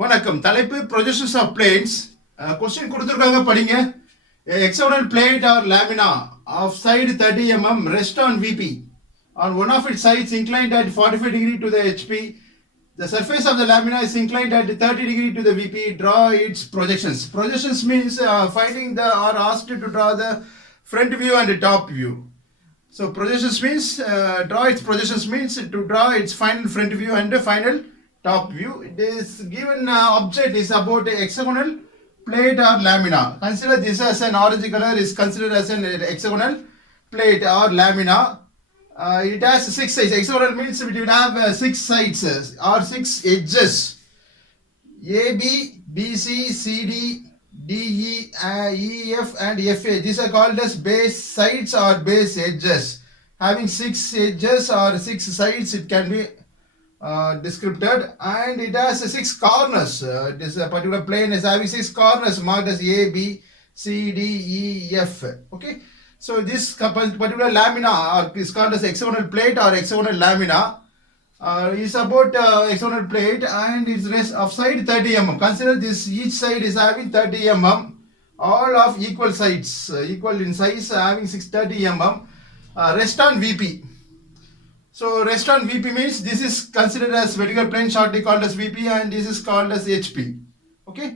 வணக்கம். தலைப்பு projections of planes. Question கொடுத்திருக்காங்க படிங்க. A hexagonal plate or lamina of side 30 mm rest on VP. On one of its sides inclined at 45 degree to the HP. The surface of the lamina is inclined at 30 degree to the VP. Draw its projections. Projections means finding the or asked to draw the front view and the top view. So projections means draw its projections means to draw its final front view and the final top view. This given object is about a hexagonal plate or lamina. Consider this as an orange color is considered as an hexagonal plate or lamina. It has 6 sides. Hexagonal means it will have 6 sides or 6 edges. A, B, B, C, C, D, D, E, E, F and F, A. These are called as base sides or base edges. Having 6 edges or 6 sides, it can be described, and it has 6 corners. This particular plane is having 6 corners marked as A, B, C, D, E, F. Okay. So this particular lamina is called as hexagonal plate or hexagonal lamina. Is about hexagonal plate and its rest of side 30 mm. Consider this each side is having 30 mm. All of equal sides, equal in size, having 630 mm. Rest on VP. So rest on VP means this is considered as vertical plane, shortly called as VP, and this is called as HP. Okay.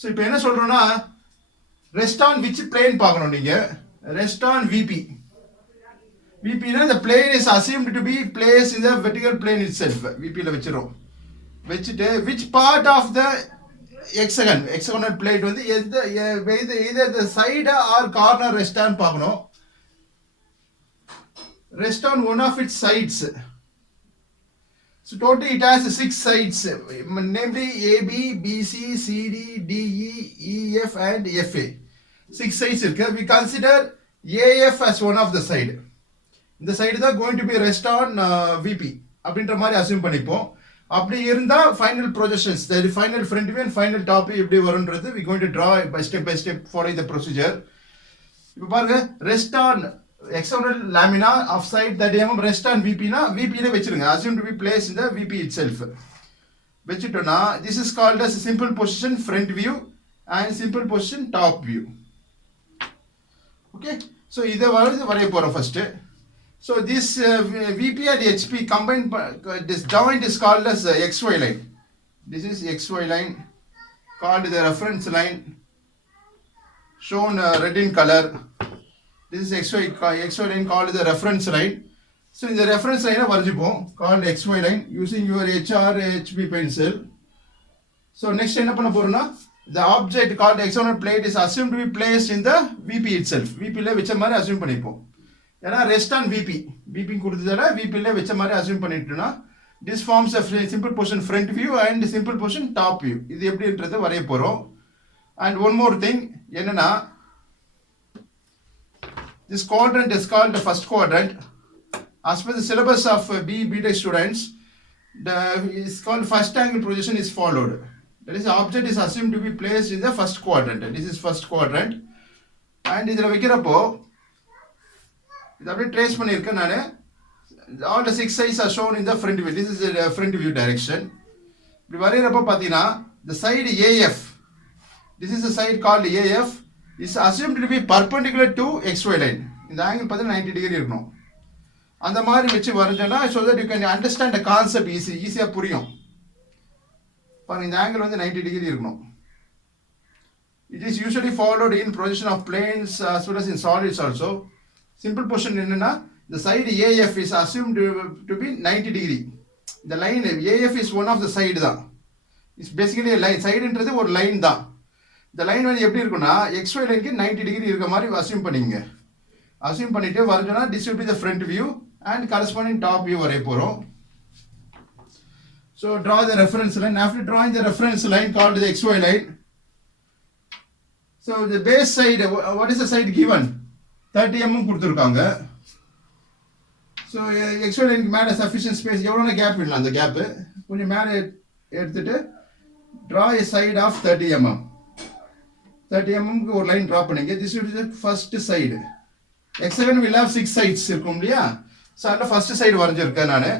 So இப்போ என்ன சொல்றோம்னா rest on which plane பார்க்கணும் நீங்க. Rest on VP. VP na the plane is assumed to be placed in the vertical plane itself. VP la வெச்சிரோம். வெச்சிட்டு which part of the hexagonal plate வந்து either the side or corner rest on பார்க்கணும். Rest on one of its sides. So totally it has 6 sides, namely AB, BC, CD, DE, EF and FA. 6 sides irukku. We consider AF as one of the side. இந்த side தான் going to be rest on VP அப்படின்ற மாதிரி assume பண்ணிப்போம். அப்படி இருந்தா final projections, the final front view and final top view எப்படி வரும்ன்றது we going to draw by step following the procedure. இப்போ பாருங்க rest on hexagonal lamina of side 30 mm rest on VP na VP ல வெச்சிருங்க. Assume to be placed in the VP itself. வெச்சிட்டோம்னா this is called as simple position front view and simple position top view. Okay. So இதை வரைய போறோம் first. So this VP and HP combined, this joint is called as XY line. This is XY line called the reference line, shown red in color. This is XY line called the reference line. So in the reference line வரைஞ்சிப்போம் called XY line using your HR HB pencil. So next என்ன பண்ண போறோம்னா the object called hexagonal plate is assumed to be placed in the VP itself. VP ல வெச்ச மாதிரி assume பண்ணிப்போம். ஏன்னா rest on VP கொடுத்ததால VP ல வெச்ச மாதிரி assume பண்ணிட்டோம்னா this forms a simple position front view and simple position top view. இது எப்படின்றது வரைய போறோம். And one more thing என்னன்னா this quadrant is called the first quadrant. As per the syllabus of B.Tech students, it's called first angle projection is followed. That is, the object is assumed to be placed in the first quadrant. This is first quadrant. And இதில் வைக்கிறப்போ இது அப்படியே trace பண்ணியிருக்கேன் நான். All the 6 sides are shown in the front view. This is the front view direction. இப்படி வரைகிறப்போ பார்த்தீங்கன்னா the side AF, this is the side called AF, is assumed to be perpendicular to XY line. இந்த angle பார்த்தீங்கன்னா 90 degree இருக்கணும். அந்த மாதிரி வச்சு வரைஞ்சோன்னா so that you can understand the concept ஈஸியாக புரியும். பாருங்க இந்த ஆங்கிள் வந்து 90 டிகிரி இருக்கணும். It is usually followed in projection of planes as well as in solids also. Simple position என்னன்னா the side AF is assumed to be 90 degree. The line AF is one of the side தான். It's basically a line. Sideன்றது ஒரு line தான். The line வந்து எப்படி இருக்கும்னா XY லைனுக்கு 90 degree இருக்க மாதிரி assume பண்ணிங்க. Assume பண்ணிட்டு வரைஞ்சோன்னா this will be the front view and corresponding top view வரைய போறோம். So draw the reference line. After drawing the reference line called the XY line, so the base side, what is the side given? 30 mm கொடுத்திருக்காங்க. So XY line மேல sufficient space, எவ்வளவு gap இல்ல அந்த gap கொஞ்சம் மேல எடுத்துட்டு draw a side of 30 mm. 30 mm க்கு ஒரு லைன் draw பண்ணுங்க. This will be the first side. Hexagon will have 6 sides இருக்கும் இல்லையா? So அந்த first side வரைஞ்சிருக்கேன் நான்.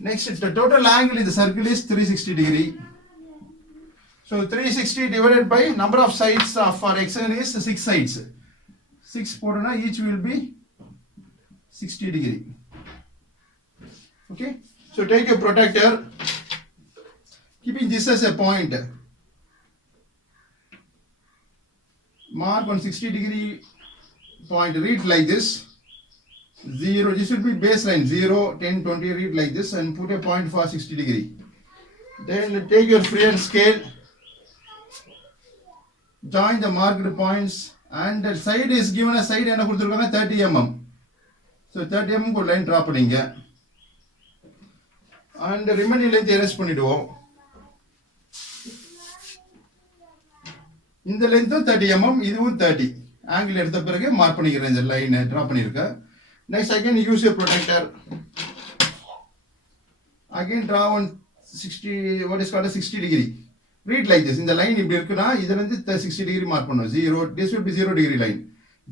Next, the total angle in the circle is 360 degree. So 360 divided by number of sides for hexagon is 6 sides. 6 போடுனா each will be 60 degree. Okay. So take your protractor, keeping this as a point. Mark on 60 degree point, read like this. 0, this will be baseline, 0, 10, 20, read like this and put a point for 60 degree. Then take your freehand scale, join the marked points, and the side is given a side என்ன கொடுத்திருக்காங்க 30 mm. So 30 mm ஒரு line draw பண்ணீங்க. And remaining length erase பண்ணிடுவோம். இந்த length 30 mm, இதுவும் 30. Angle எடுத்த பிறகு mark பண்ணிக்கிறேன், இந்த லைன் டிரா பண்ணிருக்கேன். Next again use your protractor. Again draw on 60, what is called a 60 degree. Read like this. In the line இப்படி இருக்குனா இதுல இருந்து 60 degree மார்க் பண்ணுவோம். 0, this will be 0 degree line.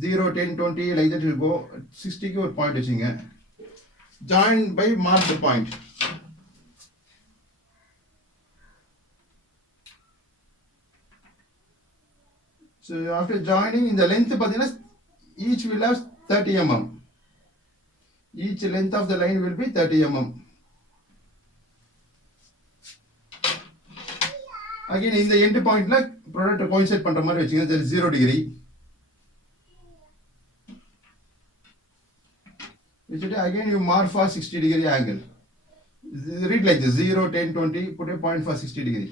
0, 10, 20 like that will go. 60 க்கு ஒரு point வச்சிங்க. Join by mark the point. So after joining, in the length பாத்தீங்கன்னா each will have 30 mm. Each length of the line will be 30 mm. Again in the end point la product coincide பண்ற மாதிரி வெச்சீங்க, that is 0 degree. Which again you mark for 60 degree angle. Read like this, 0, 10, 20, put a point for 60 degree.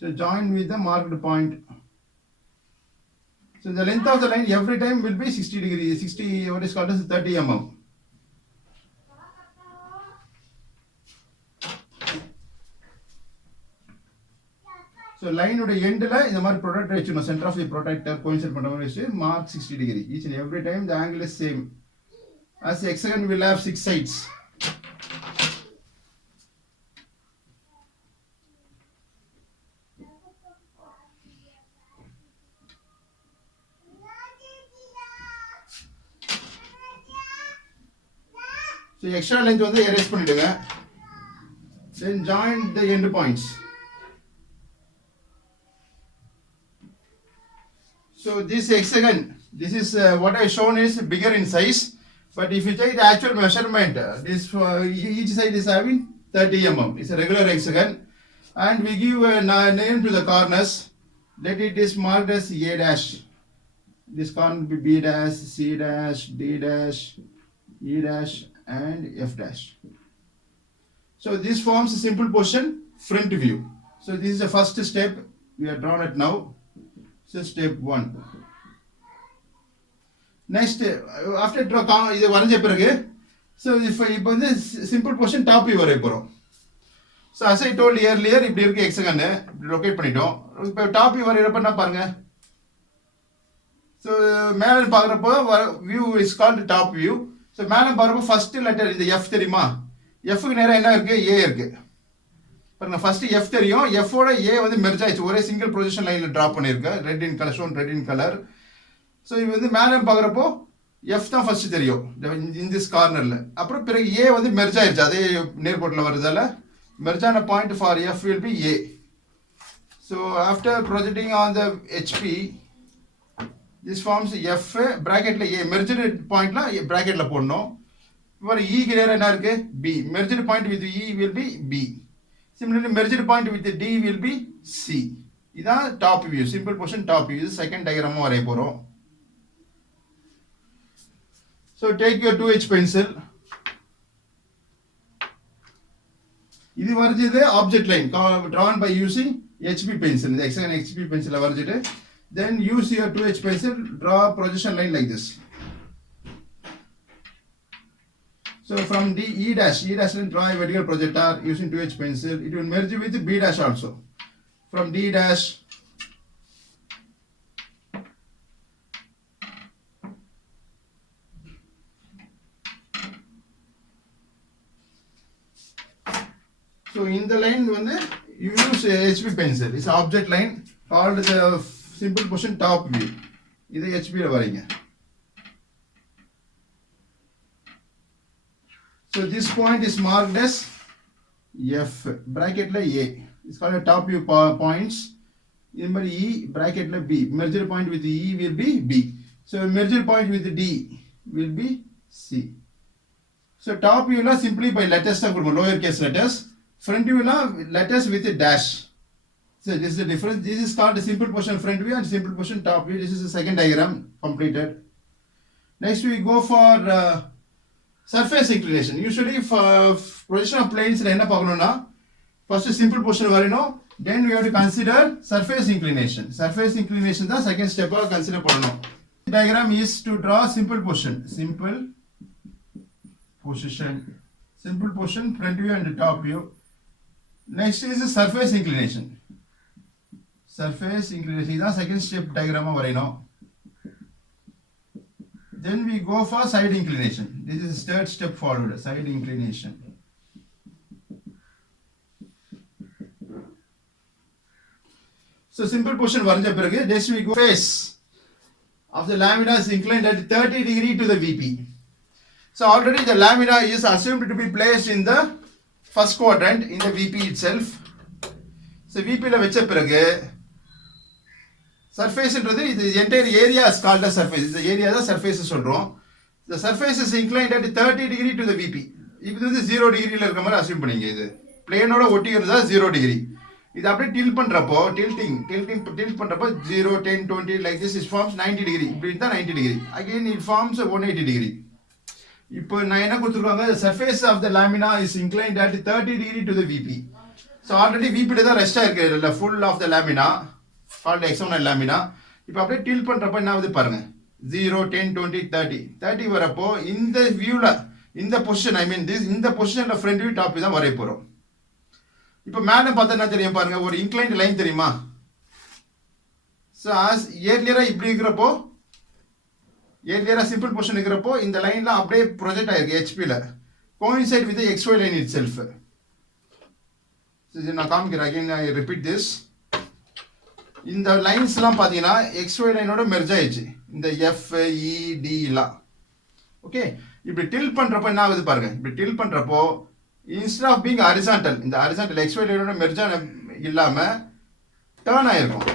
So join with the marked point. So the length of the line every time will be 60 degree, 60, what is called as 30 mm. So line oda end la indha mari protractor vechino, center of the protractor coincide பண்ற மாதிரி வெச்சு mark 60 degree. Each and every time the angle is same. As the hexagon will have 6 sides. So extra length வந்து erase பண்ணிடுங்க. Then join the end points. So this hexagon, this is what I shown is bigger in size, but if you take the actual measurement, this each side is having 30 mm. It's a regular hexagon, and we give a name to the corners. Let it is marked as A dash. This corner will be B dash, C dash, D dash, E dash, and F dash. So this forms a simple position front view. So this is the first step we have drawn it now. So step 1. Next, after இது வரைஞ்ச பிறகு, so இப்போ வந்து simple position top view வரைய போறோம். So as I told earlier, இப்படி இருக்கு hexagon, இப்படி லொகேட் பண்ணிட்டோம். இப்போ top view வரையறப்ப என்ன பாருங்க. So மேல பார்க்கறப்போ view is called top view. So மேல பாருங்க first letter இந்த F தெரியுமா? F க்கு நேரா என்ன இருக்கு? A இருக்கு. பாருங்க first F தெரியும், F ஓட A வந்து மெர்ஜ் ஆயிடுச்சு, ஒரே சிங்கிள் பொசிஷன் லைன்ல டிரா பண்ணிருக்கேன், red in colour, shown red in colour. So இது வந்து மேலே பார்க்குறப்போ F தான் ஃபர்ஸ்ட் தெரியும் in this கார்னர்ல, அப்புறம் பிறகு A வந்து மெர்ஜ் ஆயிடுச்சு, அதே நேர்கோட்டில் வருதால மெர்ஜான point for F will be A. So after projecting on the HP, this forms F bracketல A, merged பாயிண்ட்ல bracketல போடணும். இப்போ E க்கு நேரா என்ன இருக்கு? B. Merged point with E will be B. Similarly, merged point with D will be C. இதான் top view, simple position top view. இது second diagram வரைய போறோம். So take your 2H pencil. இது வரைஞ்சது object line drawn by using HB pencil. இந்த hexagon HB pencil வரைஞ்சிட்டு then use your 2H pencil, draw projection line like this. So from E dash and draw a vertical projector using 2H pencil. It will merge with B dash also. From D dash, so in the line when you use HB pencil, it's an object line called the simple position top view. This is HB la varinga. So this point is marked as F bracket la A. It's called a top view points. In E bracket la B. Merger point with E will be B. So merger point with D will be C. So top view la simply by letters lower case letters. Front view la letters with a dash. So this is the difference. This is called a simple portion front view and simple portion top view. This is the second diagram completed. Next we go for surface inclination. Usually for position of planes enna paakanona first simple portion varino, then we have to consider surface inclination. Surface inclination the second step consider pannom. Diagram is to draw simple portion. Simple position front view and top view. Next is the surface inclination. Surface inclination the second step diagram varino. Then we go for side inclination. This is third step forward, side inclination. So simple portion varanja pirage, next we go face of the lamina is inclined at 30 degree to the VP. So already the lamina is assumed to be placed in the first quadrant in the VP itself. So VP la vecha pirage surface என்றது the entire area is called as surface. The area the surface சொல்றோம். The surface is inclined at 30 degree to the VP. இது வந்து 0 டிகிரில இருக்க மாதிரி assume பண்ணீங்க. இது பிளேனோட ஒட்டி இருந்தா 0 டிகிரி. இது அப்படியே டில்ட் பண்றப்போ tilt பண்றப்போ 0 10 20 like this it forms 90 degree. இப்படி இருந்தா 90 degree. Again it forms 180 degree. இப்போ நான் என்ன கொடுத்திருக்காங்க, the surface of the lamina is inclined at 30 degree to the VP. So already VP ல தான் ரெஸ்ட் ஆயிருக்கு full of the lamina. called hexagonal lamina. இப்போ அப்படியே டில்ட் பண்றப்ப என்ன ஆகுது பாருங்க, 0 10 20 30 வரப்போ இந்த வியூல இந்த பொசிஷன் இந்த பொசிஷன்ல ஃப்ரண்ட் வியூ டாப் தான் வரைய போறோம். இப்போ மேல பார்த்தா என்ன தெரியும் பாருங்க, ஒரு இன்க்ளைன்ட் லைன் தெரியுமா? சோ as ஏர்லியரா இப்படி இருக்கிறப்போ ஏர்லியரா சிம்பிள் பொசிஷன் இருக்கிறப்போ இந்த லைன்ல அப்படியே ப்ரொஜெக்ட் ஆயிருக்கு HP ல coincide with the XY line itself. So நான் காமிக்கிறேன், again I repeat this. இந்த லைன்ஸ் எல்லாம் பாத்தீங்கன்னா XY லைனோட மெர்ஜ் ஆயிடுச்சு, இந்த F E D எல்லாம். ஓகே, இப்படி டில்ட் பண்றப்போ என்ன ஆகுது பாருங்க, இப்படி டில்ட் பண்றப்போ instead of being horizontal, இந்த horizontal XY லைனோட மெர்ஜ் இல்லாம டர்ன் ஆயிருக்கும்.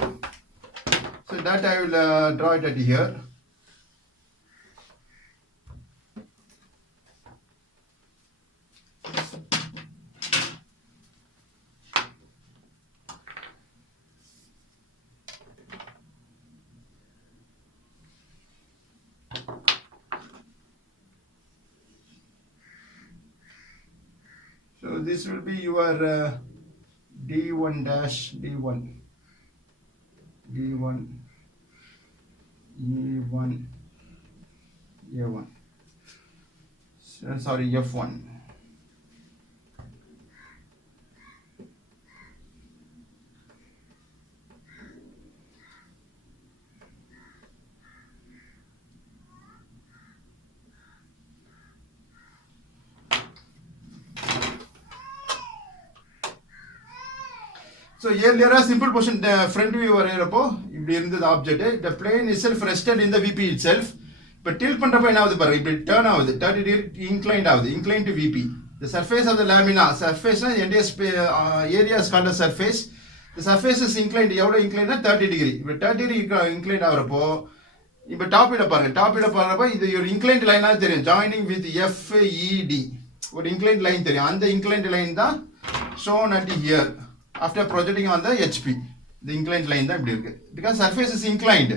So that I will draw it at here. So this will be your D1 dash D1 E1 A1 sorry F1. So earlier a simple portion front view வரப்போ இப்படி இருந்தது object, the plane itself rested in the VP itself. but tilt பண்றப்போ என்ன ஆகுது பாருங்க, இப்படி turn ஆகுது 30 degree inclined to VP. The surface of the lamina, surface னா entire area is called as surface. The surface is inclined, எவ்வளவு inclined 30 degree. இப்ப 30 degree inclined ஆகறப்போ இப்ப டாப்ல பாருங்க, டாப்ல பாருங்கப்ப இது ஒரு inclined line ஆ தெரியும், joining with FED ஒரு inclined line தெரியும். அந்த inclined line தான் shown at here after projecting on the HP. the inclined line தான் இப்படி இருக்கு, because surface is inclined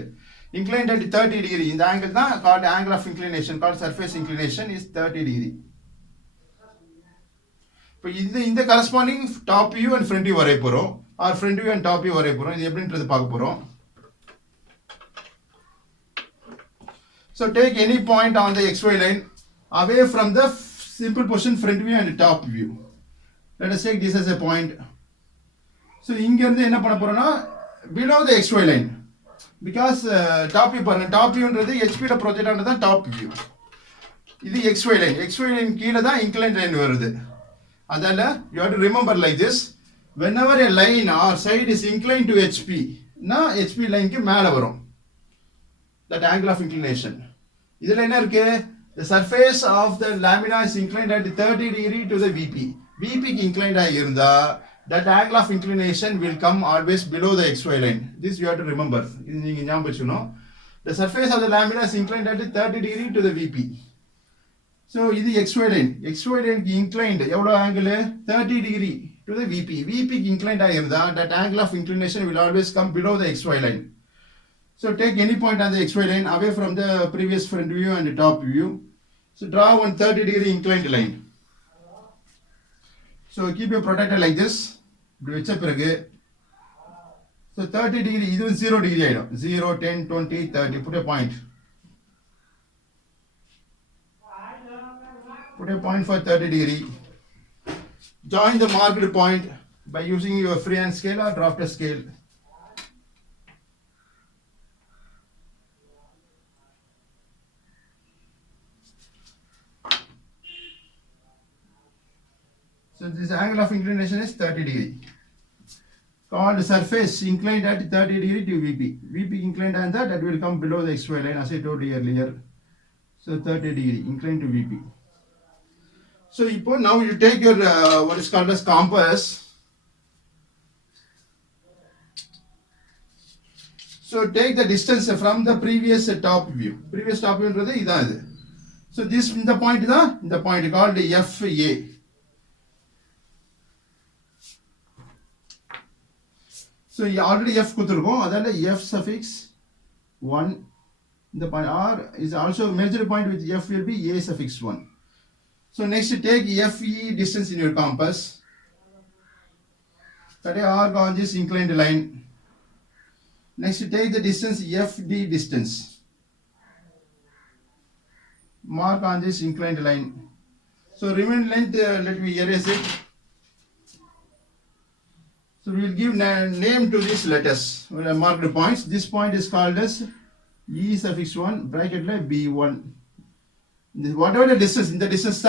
at 30 degree. இந்த angle தான் called angle of inclination, called surface inclination is 30 degree. இப்போ இந்த corresponding top view and front view வரைய போறோம், or front view and top view வரைய போறோம். இது எப்படின்றது பார்க்க போறோம். So take any point on the XY line away from the simple position front view and top view. Let us take this as a point. So இங்க இருந்து என்ன பண்ண போறோம்னா below the XY line, because top view பாருங்க, top view ன்றது HP ல project ஆனது தான் top view. இது XY line கீழ தான் inclined line வருது. அதால you have to remember like this, whenever a line or side is inclined to HP னா HP line க்கு மேல வரும், that angle of inclination. இதுல என்ன இருக்கு, the surface of the lamina is inclined at 30 degree to the VP. VP inclined ஆகியிருந்தா that angle of inclination will come always below the XY line. This you have to remember. இது நீங்க ஞாபகம் வச்சுக்கணும். The surface of the lamina is inclined at 30 degree to the VP. So இது XY line. XY line inclined எவ்வளோ angle? 30 degree to the VP. VP inclined ஆகியிருந்தா that angle of inclination will always come below the XY line. So take any point on the XY line away from the previous front view and the top view. So draw one 30 degree inclined line. So keep your protractor like this. இப்படி வச்ச பிறகு so 30 degree இது 0 degree ஆயிடும் 0 10 20 30 put a point for 30 degree. Join the marked point by using your freehand scale or drafter scale. So this angle of inclination is 30 degree. Called surface inclined at 30 degree to VP. VP inclined and that will come below the XY line as I told you earlier. So 30 degree inclined to VP. So now you take your what is called as compass. So take the distance from the previous top view. Previous top view is this. So this is the point called FA. So you already F kuthirkom adala F suffix 1 the point R is also measured point with F will be A suffix 1. So next take FE distance in your compass. That R on this inclined line. Next take the distance FD distance. Mark on this inclined line. So remaining length let me erase it. So we will give name to these letters. We will mark the points. This point is called as E suffix 1 bracket like B1. Whatever the distance, in the distance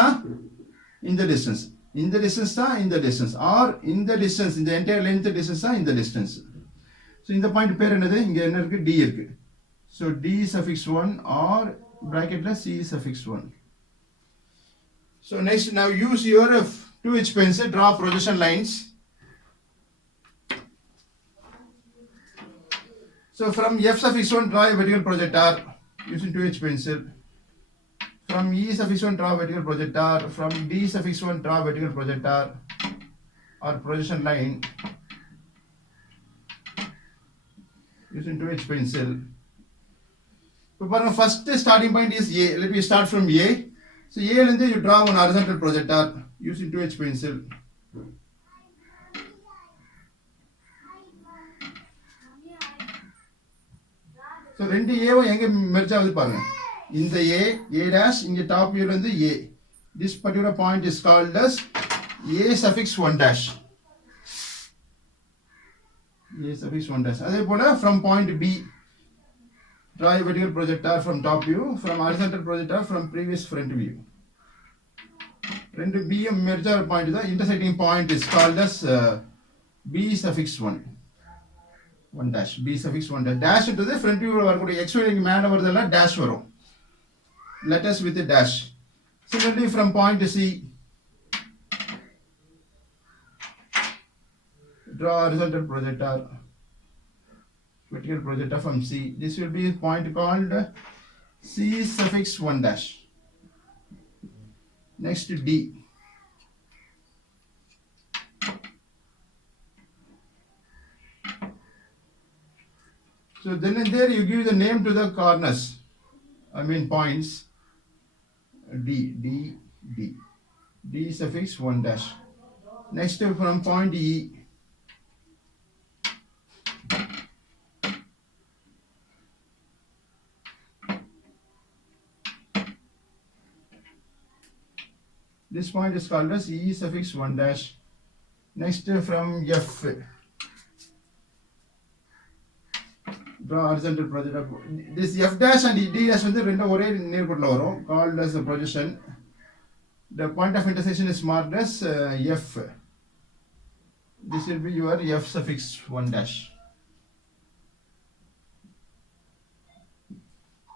in the distance, in the distance in the distance, or in the distance, in the entire length distance in the distance. So in the point pair another D irukku. So D suffix 1 or bracket like C suffix 1. So next now use your 2H pencil, draw projection lines. So from F suffix 1 draw a vertical projector using 2H pencil. From E suffix 1 draw a vertical projector. From D suffix 1 draw a vertical projector or projection line using 2H pencil. So first starting point is A. Let me start from A. So A and then you draw one horizontal projector using 2H pencil. So ரெண்டு ஏவும் எங்க merge ஆகுது பாருங்க இந்த A dash இங்க top வியூல இருந்து A. This particular point is called as A suffix 1 dash. A suffix 1 dash. அதே போல from point B draw a vertical projector from top view, from horizontal projector from previous front view. ரெண்டு B merge ஆகிற point தான் intersecting point is called as B suffix 1. 1 dash B suffix 1 dash dash into the front view வரக்கூடிய XY line மேல வரதெல்லாம் dash வரும் letters with a dash. Similarly from point C draw horizontal projector vertical projector from C. This will be a point called C suffix 1 dash. Next D. So then and there you give the name to the corners, I mean points. D suffix 1 dash. Next from point E. This point is called as E suffix 1 dash. Next from F. Draw horizontal projector. This F dash and D dash வந்து ரெண்டு ஒரே நேர்கோட்டில் வரும் called as a projection. The point of intersection is marked as F. This will be your F suffix 1 dash.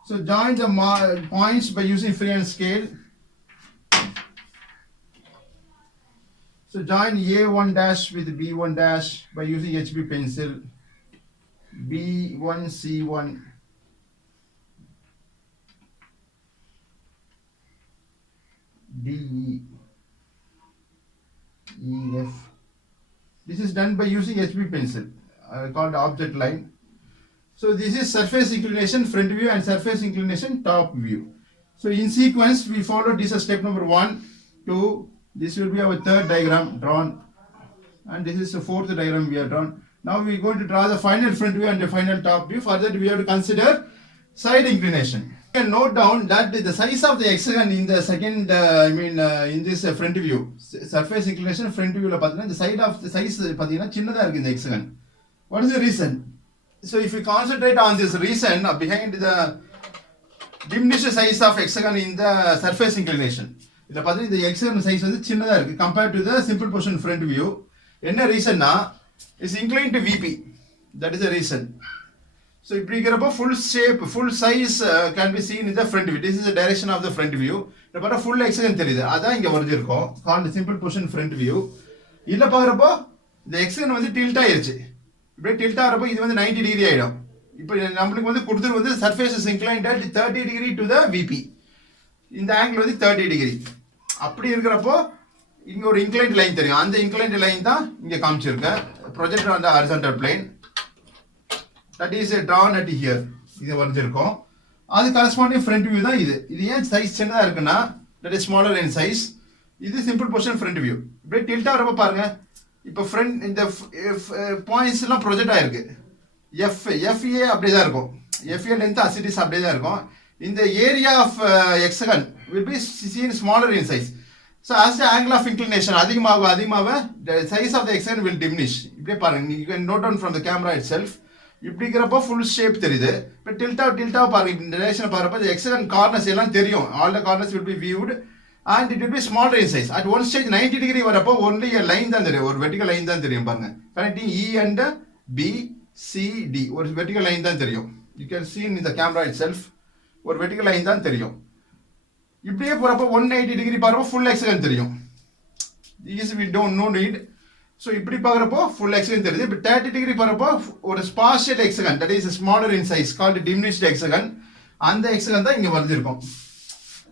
So join the points by using freehand scale. So join A1 dash with B1 dash by using HB pencil. B1 C1 DE EF. This is done by using HB pencil called object line. So this is surface inclination front view and surface inclination top view. So in sequence we follow this as step number 1, 2. This will be our third diagram drawn, and this is the fourth diagram we have drawn. Now we are going to draw the final front view and the final top view. For that we have to consider side inclination. You can note down that the size of the hexagon in the second, in this front view, surface inclination front view, the side of the size in the hexagon. What is the reason? So if you concentrate on this reason behind the diminished size of hexagon in the surface inclination, the hexagon size is compared to the simple position front view. What reason is inclined to VP. That is the reason. So if you get full shape, full size can be seen in the front view. This is the direction of the front view. The full hexagon that's called the simple position front view. The hexagon is tilt. Tilt is 90 degree. The surface is inclined at 30 degree to the VP. In the angle is 30 degree. இங்க ஒரு inclined line தெரியும். அந்த inclined line தான் இங்க காமிச்சிருக்கேன். Projected on the horizontal plane. That is drawn at here. இது வரைஞ்சிருக்கோம். அது corresponding front view தான் இது. இது ஏன் size சின்னதா இருக்குன்னா that is smaller in size. இது simple position front view. இப்படி tilt ஆறப்ப பாருங்க. இப்போ front இந்த points எல்லாம் project ஆயிருக்கு. FA அப்படியே தான் இருக்கும். FA length as it is அப்படியே தான் இருக்கும். In the area of hexagon will be seen smaller in size. So as the angle of inclination the size of the hexagon will diminish. You can note down from the camera itself. Full shape but tilt out in direction the hexagon corners all the corners will be viewed and it will be smaller in size. At one stage 90 degree only a line or vertical line connecting E and B, C, D or vertical line you can see in the camera itself or vertical line இப்படியே போறப்ப 180 degree பாருங்க full hexagon தெரியும். These we don't no need. So இப்படி பார்க்கறப்போ full hexagon தெரியுது. But 30 degree போறப்போ ஒரு partial hexagon that is smaller in size called diminished hexagon. அந்த hexagon தான் இங்க வரைஞ்சிருக்கோம்.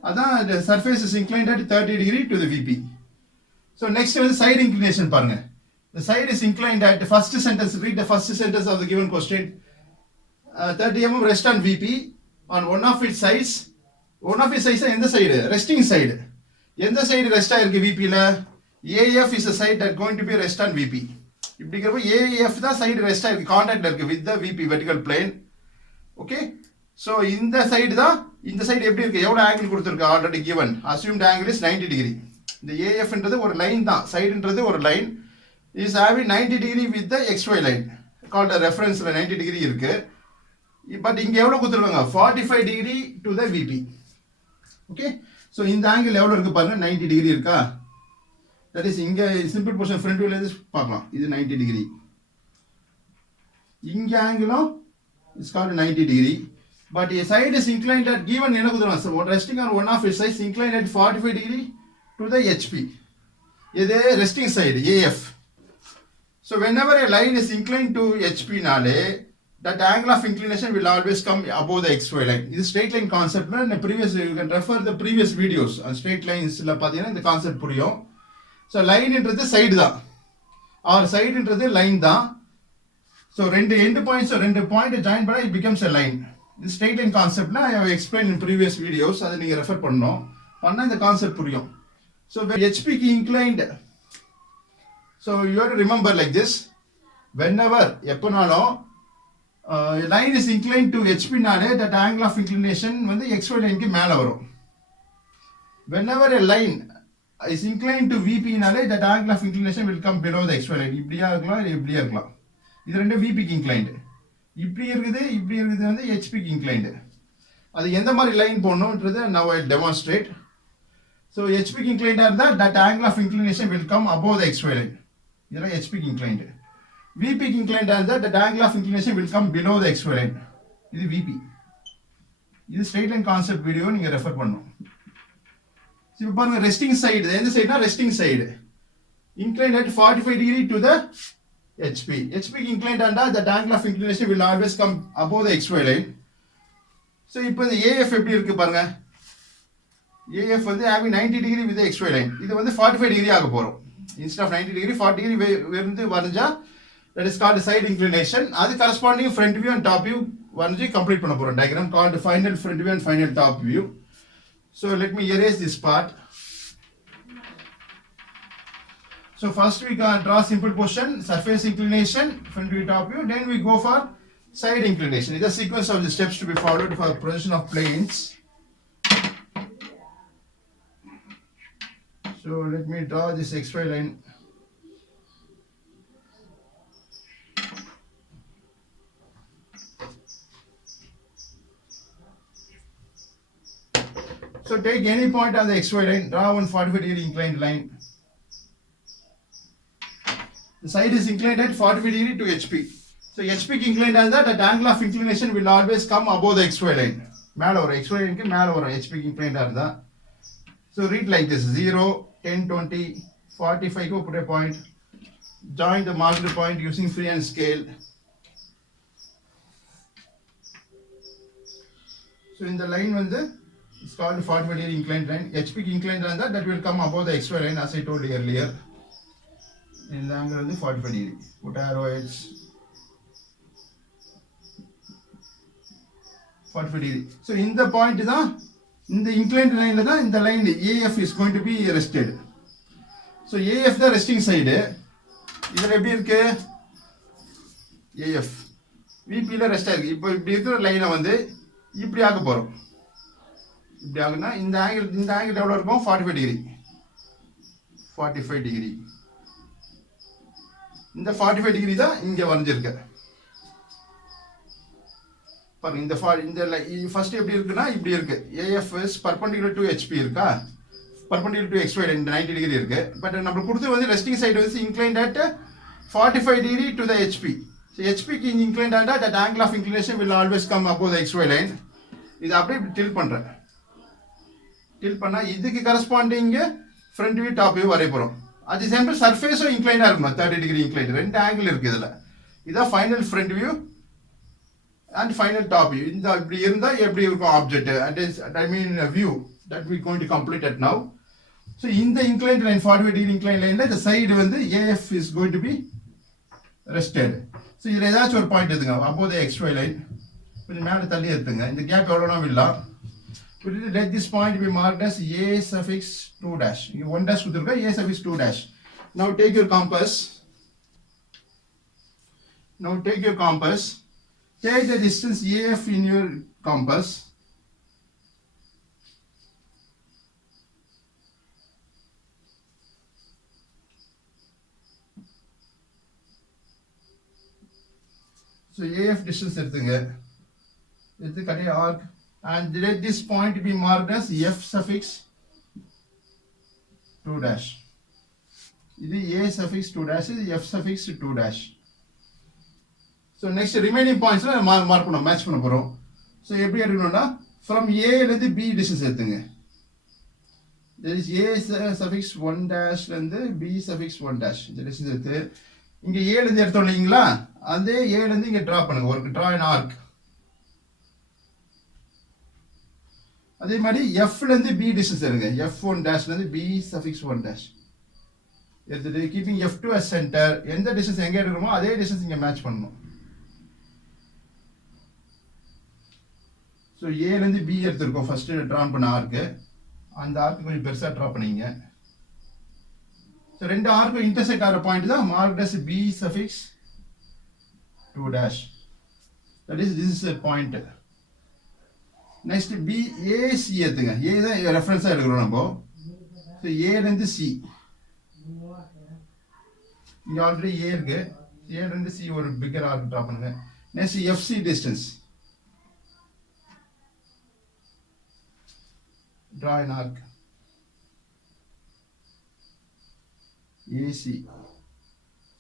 அதான் the surface is inclined at 30 degree to the VP. So next is side inclination பாருங்க. The side is inclined at the first sentence. Read the first sentence of the given question. 30 mm rest on VP on one of its sides. One of its sides is the side, resting side. The side rest ஆயிருக்கு VP ல AF is a side that going to be rest on VP. இப்படிங்கறப்ப AF தான் side rest ஆயிருக்கு contact இருக்கு with the VP vertical plane. Okay? So இந்த side தான் இந்த side எப்படி இருக்கு எவ்வளவு angle கொடுத்திருக்கு already given. Assumed angle is 90 degree. இந்த AF ன்றது ஒரு லைன் தான் side ன்றது ஒரு line is having 90 degree with the XY line called a reference ல 90 degree இருக்கு. But இங்க எவ்வளவு கொடுத்திருக்காங்க 45 degree to the VP. Okay, so in the angle எவ்வளவு இருக்கு பாருங்க 90 degree இருக்கா that is இங்க simple position front view ல இருந்து பார்க்கலாம் இது 90 degree இங்க angle is called 90 degree but a side is inclined at given என்ன கொடுத்திருக்காங்க resting on one of its sides inclined at 45 degree to the HP இது resting side AF. So whenever a line is inclined to HP நாலே that angle of inclination will always come above the XY line. This is straight line concept. In the previous, you can refer the previous videos on straight lines. The concept puriyum. So line into the side da, or side into the line da. So rend end points or end point join, but it becomes a line. This straight line concept I have explained in previous videos. So then you refer panno. Panna the concept puriyum. So when HP inclined, so you have to remember like this. Whenever eponalo. Line is inclined to HP நாலே that angle of inclination வந்து XY line க்கு மேல வரும். Whenever a line is inclined to VP நாலே that angle of inclination will come below the XY line. இப்படியா இருக்கலாம் இல்ல இப்படியா இருக்கலாம். இது ரெண்டும் VP க்கு inclined. இப்படி இருக்குது வந்து HP க்கு inclined. அது எந்த மாதிரி line போடணும்ன்றது now I will demonstrate. So HP க்கு inclined இருந்தா that angle of inclination will come above the XY line. இதெல்லாம் HP க்கு inclined. VP inclined and that the angle of inclination will come below the XY line. This is VP. This is straight line concept video you refer பண்ணனும். So இப்போ பாருங்க resting side இந்த side resting side. inclined at 45 degree to the HP. HP inclined under the angle of inclination will always come above the XY line. So இப்போ இந்த AF எப்படி இருக்கு பாருங்க. AF வந்து having 90 degree with the XY line. இது வந்து 45 degree ஆக போறோம். Instead of 90 degree 40 degree இருந்து வரைஞ்சா that is called side inclination. அது corresponding front view and top view வரைஞ்சி complete பண்ண போறோம். Diagram called final front view and final top view. So let me erase this part. So first we can draw simple position, surface inclination, front view, top view. Then we go for side inclination. It's a sequence of the steps to be followed for position of planes. So let me draw this XY line. So take any point on the XY line, draw one 45 degree inclined line. The side is inclined at 45 degree to HP. So HP inclined on that angle of inclination will always come above the XY line. மேல வரும் XY line க்கு மேல வரும் HP inclined இருந்தா. So read like this 0, 10, 20, 45 க்கு put a point. Join the marked point using free hand scale. So in the line வந்து it's called 45 degree inclined line. HP inclined on that will come above the XY line as I told you earlier. In the angle வந்து 45 degree. Put arrow edge 45 degree. So in the point தான் இந்த inclined line தான் இந்த line AF is going to be rested. So AF the resting side. இதுல எப்படி இருக்கு AF VP ல rest ஆயிருக்கு. இப்போ இப்படி இருக்கிற லைனை வந்து இப்படி ஆக்க போறோம். இப்படி ஆகுனா இந்த ஆங்கிள் எவ்வளவு இருக்கும் 45 டிகிரி 45 டிகிரி. இந்த 45 டிகிரி தான் இங்க வரைஞ்சிருக்கு பாருங்க. இந்த ஃபர்ஸ்ட் எப்படி இருக்குன்னா இப்படி இருக்கு. AF is perpendicular to HP இருக்கா, perpendicular to XY line 90 degree இருக்கு. பட் நம்ம கொடுத்து வந்து ரெஸ்டிங் சைடு வந்து inclined at 45 degree to the HP. So HP க்கு inclined at that angle of inclination will always come above the XY line. இது அப்படியே tilt பண்றேன். டில்ட் பண்ணா இதுக்கு corresponding front view top view வரைய போறோம். at the same time சர்ஃபேஸும் இன்க்ளைண்டா இருக்கணும் 30 degree inclined. ரெண்டு ஆங்கிள் இருக்கு இதுல. இதான் final front view and final top view. இந்த இப்படி இருந்தா எப்படி இருக்கும் object I mean view that we going to complete it now. So இந்த inclined line 45 degree inclined line the side வந்து AF is going to be rested. So இதுல ஏதாச்சும் ஒரு பாயிண்ட் எடுத்துங்க above the XY line. கொஞ்சம் மேல தள்ளி எடுத்துங்க. இந்த கேப் எவ்வளவுனா விடலாம். Let this point be marked as A suffix 2 dash. You 1 dash கொடுத்திருக்க A suffix 2 dash. Now take your compass. Take the distance AF in your compass. So AF distance எடுத்துங்க. எடுத்து கடைய arc and let this point be marked as F suffix 2 dash. இது A suffix 2 dash, இது F suffix 2 dash. So next remaining points mark பண்ணோம், match பண்ண போறோம். So எப்படி எடுக்கணும்னா from A ல இருந்து B distance எடுத்துங்க. There is A suffix 1 dash ல இருந்து B suffix 1 dash. இந்த distance எடுத்து இங்க A ல இருந்து எடுத்தோம் இல்லீங்களா, அதே A ல இருந்து இங்க டிரா பண்ணுங்க. ஒரு draw an arc. அதே மாதிரி F ல இருந்து B distance எடுங்க. F1 dash ல இருந்து B suffix 1 dash. எடுத்துட்டு keeping F2 as center, எந்த distance எங்க எடுக்கறோமோ அதே distance இங்க மேட்ச் பண்ணனும். So A ல இருந்து B எடுத்துறோம். ஃபர்ஸ்ட் டிரா பண்ண ஆர்க். அந்த ஆர்க் கொஞ்சம் பெருசா டிரா பண்ணீங்க. So ரெண்டு ஆர்க் இன்டர்செக்ட் ஆற பாயிண்ட் தான் marked as B suffix 2 dash. That is this is a point. Next B AC எடுத்துங்க. A தான் ரெஃபரன்ஸா எடுக்கறோம் நம்ம. So A ல இருந்து C. இங்க ஆல்ரெடி A இருக்கு. A ல இருந்து C ஒரு bigger arc டிரா பண்ணுங்க. Next FC distance. Draw an arc. AC.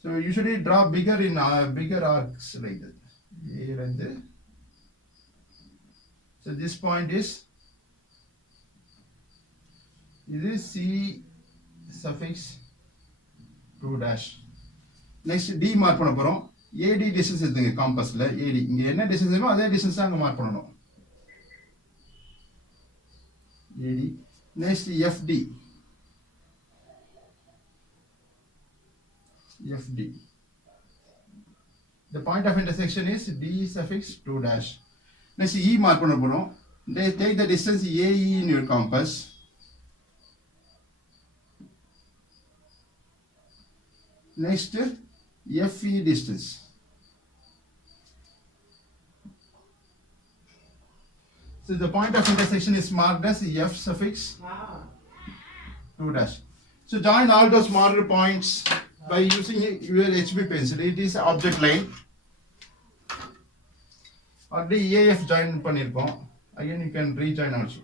So usually draw bigger in bigger arcs like that. A ல இருந்து. So this point is C suffix 2 dash. Next D mark பண்ண போறோம். AD distance எடுத்துங்க காம்பஸ்ல AD. இங்க என்ன distance இருக்கோ அதே distance தான் அங்க மார்க் பண்ணனும். AD. Next FD. FD. The point of intersection is D suffix 2 dash. Next E mark பண்ண போறோம். They take the distance AE in your compass. Next FE distance. So the point of intersection is marked as F suffix 2 dash. So join all those marked points by using your HB pencil. It is object line. Already AF join பண்ணிருக்கோம். Again you can rejoin also.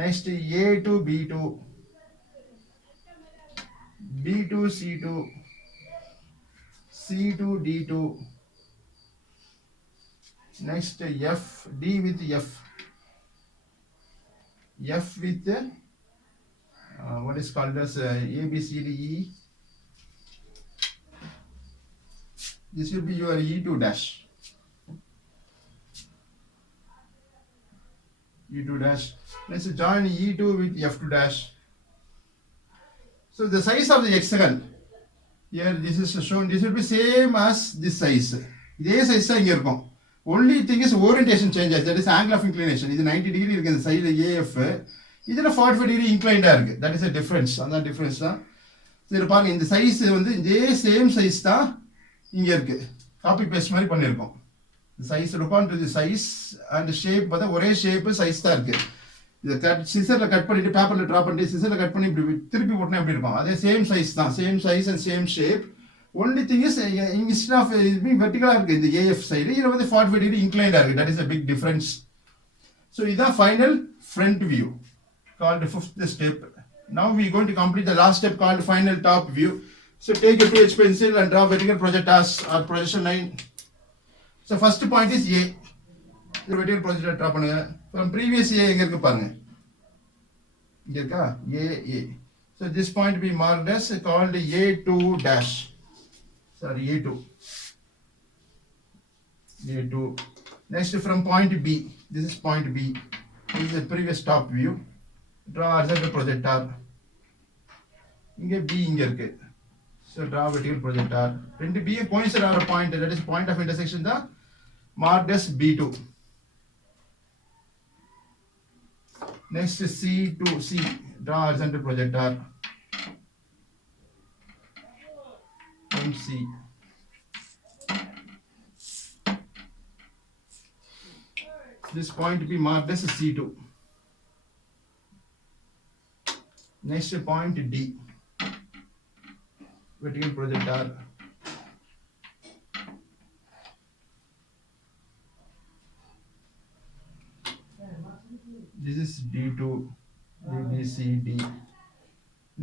Next A to B2, B to C2, C to D2. Next F, D with F, F with what is called as A, B, C, D, E. This will be your E2 dash. E2 dash. Let's join E2 with F2 dash. So the size of the hexagon, here this is shown, this will be same as this size. இதே size தான் இங்க இருக்கும். Only thing is orientation changes, that is angle of inclination. இது 90 degree இருக்கு இந்த சைடுல AF, இதுல 45 degree inclined இருக்கு. That is a difference. அந்த difference தான். சரி பாருங்க இந்த சைஸ் வந்து இதே சேம் சைஸ் தான் இங்க இருக்கு. காப்பி பேஸ்ட் மாதிரி பண்ணிருக்கோம். Size look on to the size and shape பார்த்தா ஒரே ஷேப் சைஸ் தான் இருக்கு. இத கட் சிசர்ல கட் பண்ணிட்டு பேப்பர்ல டிரா பண்ணிட்டு சிசர்ல கட் பண்ணி இப்படி திருப்பி போட்டா எப்படி இருக்கும்? அதே சேம் சைஸ் தான், same size and same shape. Only thing is instead of being vertical இருக்கு இந்த AF சைடு இது வந்து 45 degree inclined இருக்கு. That is a big difference. So இதான் final front view called the fifth step. Now we are going to complete the last step called final top view. So take a 2H pencil and draw vertical projectors or projection line. So first point is A. The vertical projector draw பண்ணுங்க. From previous A எங்க இருக்கு பாருங்க. இங்க இருக்கா? A. So this point be marked as called A2 dash. Sorry, A2. Next from point B. This is point B. This is the previous top view. Draw horizontal projector. இங்க B இங்க இருக்கு. So draw vertical projector. ரெண்டு B coincide ஆற point, that is point of intersection தான் marked as B2. Next C, draw horizontal projector. MC. This point be marked as C2. Next point D. Vertical projector. This is D2, B, C, D.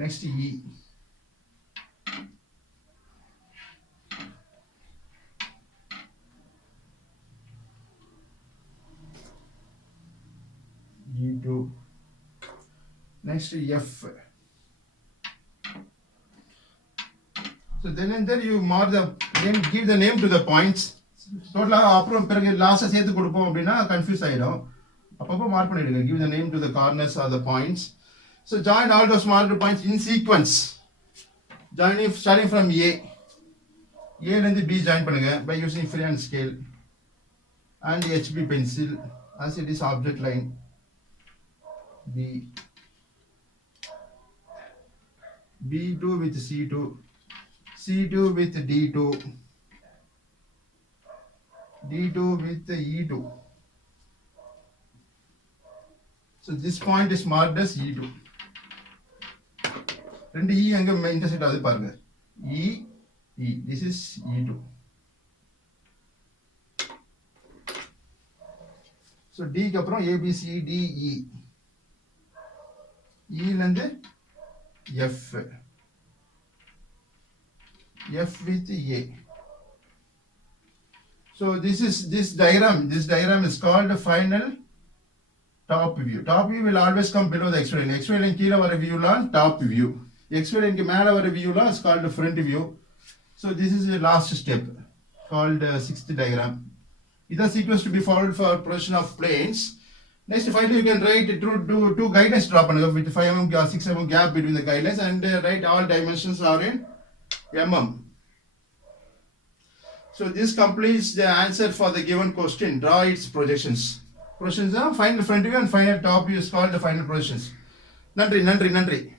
Next E. E2. Next F. So then and there you mark the name, give the name to the points. Total அப்புறம் பிறகு last சேர்த்து கொடுப்போம் அப்படினா confuse ஆயிடும். அப்பப்போ mark பண்ணிடுங்க. Give the name to the corners or the points. So join all those marked points in sequence. Join if starting from A. A ல இருந்து B join பண்ணுங்க by using freehand scale and HB pencil as it is object line. B. B2 with C2. C2 with D2. D2 with E2. So this point is marked as E2. ரெண்டு E அங்க intersect ஆகுது பாருங்க. E. This is E2. So D க்கு அப்புறம் A, B, C, D, E. E ல இருந்து F. F with A. So this diagram is called the final top view. Top view will always come below the X-ray line. X-ray line கீழ வர view லாம் top view. X plane மேல வர வியூலாம் is called front view. So this is the last step called sixth diagram. It is sequence to be followed for projection of planes. Next, finally, you can write two guidelines drop with 5 mm or 6 mm gap between the guidelines and write all dimensions are in mm. So this completes the answer for the given question. Draw its projections. Projections are final front view and final top view is called the final projections. நன்றி.